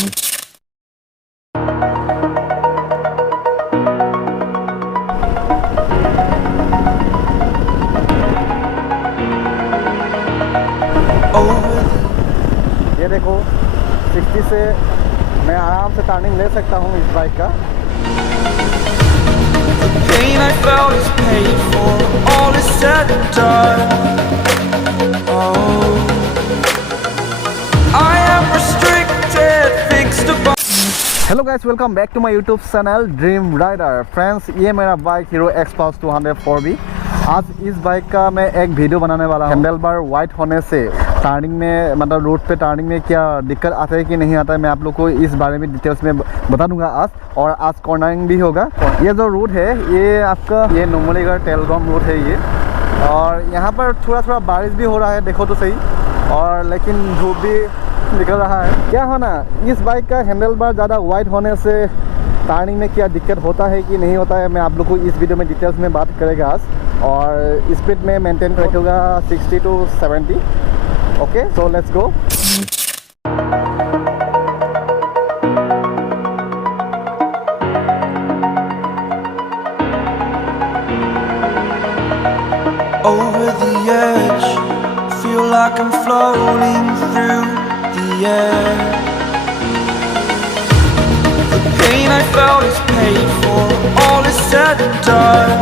ये देखो 60 से मैं आराम से टर्निंग ले सकता हूँ इस बाइक का। Pain I felt is paid for, all is said and done. Oh, I am restricted, fixed upon. Hello guys, welcome back to my YouTube channel Dream Rider. Friends, ये मेरा बाइक हीरो Xpulse 204B। आज इस बाइक का मैं एक वीडियो बनाने वाला हूँ। हैंडल बार वाइड होने से टर्निंग में, मतलब रोड पे टर्निंग में क्या दिक्कत आता है कि नहीं आता है, मैं आप लोग को इस बारे में डिटेल्स में बता दूंगा आज। और आज कॉर्नरिंग भी होगा। ये जो रोड है ये आपका ये नुमलीगढ़ टेलगाम रोड है ये। और यहाँ पर थोड़ा थोड़ा बारिश भी हो रहा है, देखो तो सही। और लेकिन धूप भी निकल रहा है। क्या होना, इस बाइक का हैंडल बार ज़्यादा वाइड होने से टर्निंग में क्या दिक्कत होता है कि नहीं होता है, मैं आप लोग को इस वीडियो में डिटेल्स में बात करेगा आज। और स्पीड में मेंटेन रखूँगा 60 to 70। Okay, so let's go. Over the edge, feel like I'm floating through the air. The pain I felt is paid for, all is said and done.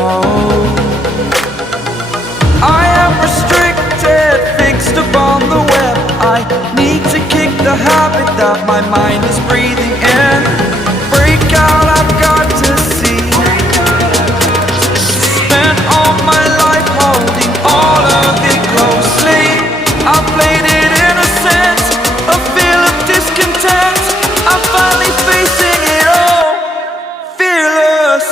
Oh, I am restricted, fixed upon the web. I need to kick the habit that my mind is breathing in. Break out, I've got to see. Spent all my life holding all of it closely. I played it innocent, a feel of discontent. I'm finally facing it all, fearless.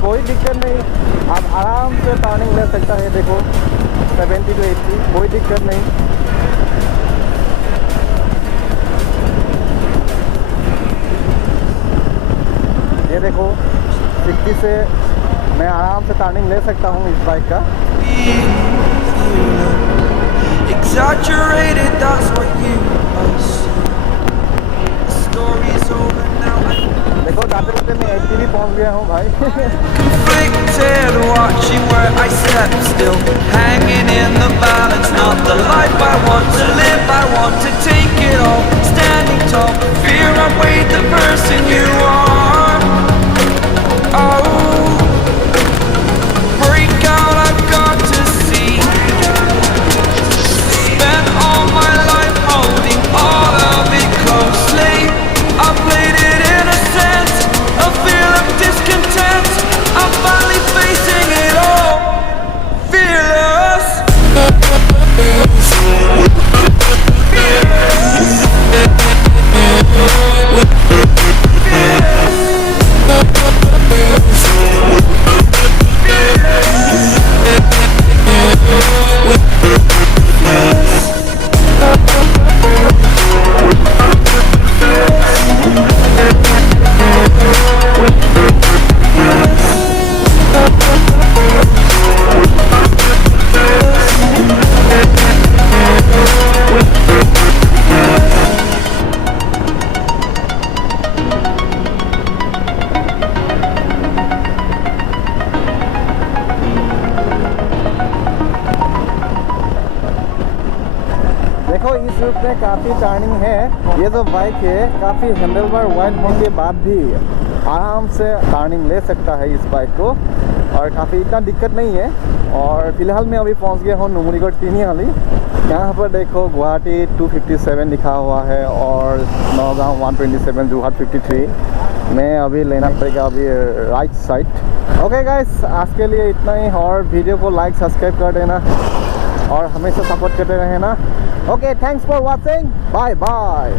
कोई दिक्कत नहीं, आप आराम से टर्निंग ले सकता है। देखो 70 to 80, कोई दिक्कत नहीं। ये देखो 60 से मैं आराम से टर्निंग ले सकता हूँ इस बाइक का। Exaggerated, that's what you assume. The story's over now. देखो जाते जाते मैं 80 भी पहुँच गया हूँ भाई। Conflicted, watching where I step still, hanging in the balance. Not the life I want to live, I want to take it all. Standing tall, fear I weighed the person you are. Oh, break out, I've got to see. Spent all my life holding all of it closely. I played it innocent, a feel of discontent. I'm finally facing it all, fearless. देखो इस रूट में काफ़ी टर्निंग है। ये जो बाइक है काफ़ी handle bar wide होने के बाद भी आराम से टर्निंग ले सकता है इस बाइक को। और काफ़ी इतना दिक्कत नहीं है। और फिलहाल मैं अभी पहुंच गया हूँ नुमलीगढ़ टीनियाली। यहाँ पर देखो गुवाहाटी 257 लिखा हुआ है और नौगांव 127, जोरहाट 53। मैं अभी लेना पड़ेगा अभी राइट साइड। ओके गाइस, आज के लिए इतना ही। और वीडियो को लाइक सब्सक्राइब कर देना और हमेशा सपोर्ट करते रहना। Okay, thanks for watching, bye bye.